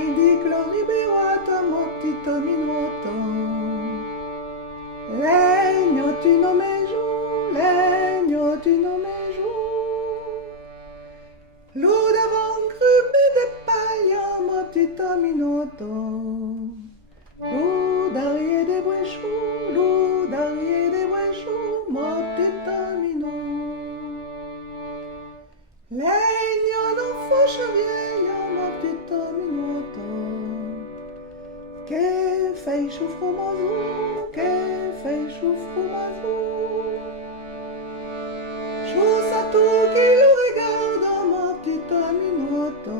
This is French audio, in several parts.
di gloribiwata moptito minuto. Legnotino meju. Ludavon grupe de paglia moptito minuto. Ludarie de brechou, moptito minuto. Legno non foscia vieia, moptito minuto. Che fei frumoso, Chose à tout qui le regarde, moptito minuto.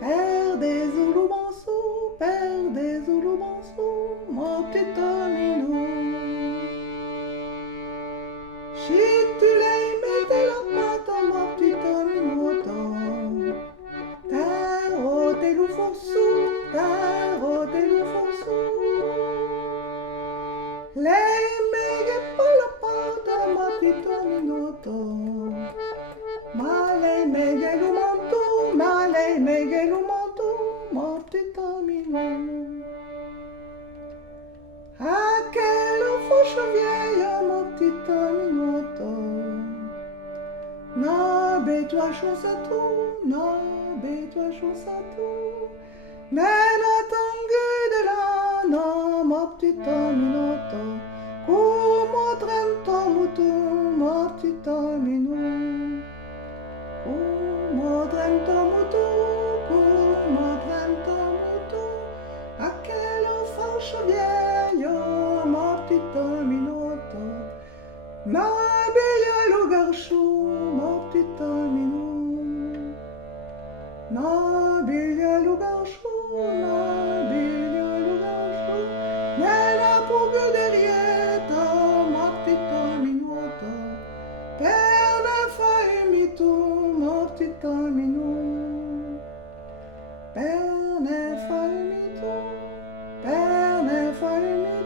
Perde Zulu bonso, moptito minuto. Si tu lei mette la pata, moptito minuto. Taro te lu forsu. Lei mege pa la pata, moptito minuto. Ma lei mege lu manto, moptito minuto. Aquela foscia vieia, moptito minuto. Na betua chansato, Nena tangue de lana, moptito minuto. Como trento mutu, moptito minuto. Como trento mutu. Aquela foscia vieia, moptito minuto. Na bella lugarciu, moptito minuto. Na bella lugarciu, nella puga derieta, moptito minuto. Per ne fai mitu, moptito minuto. Per ne fai mitu.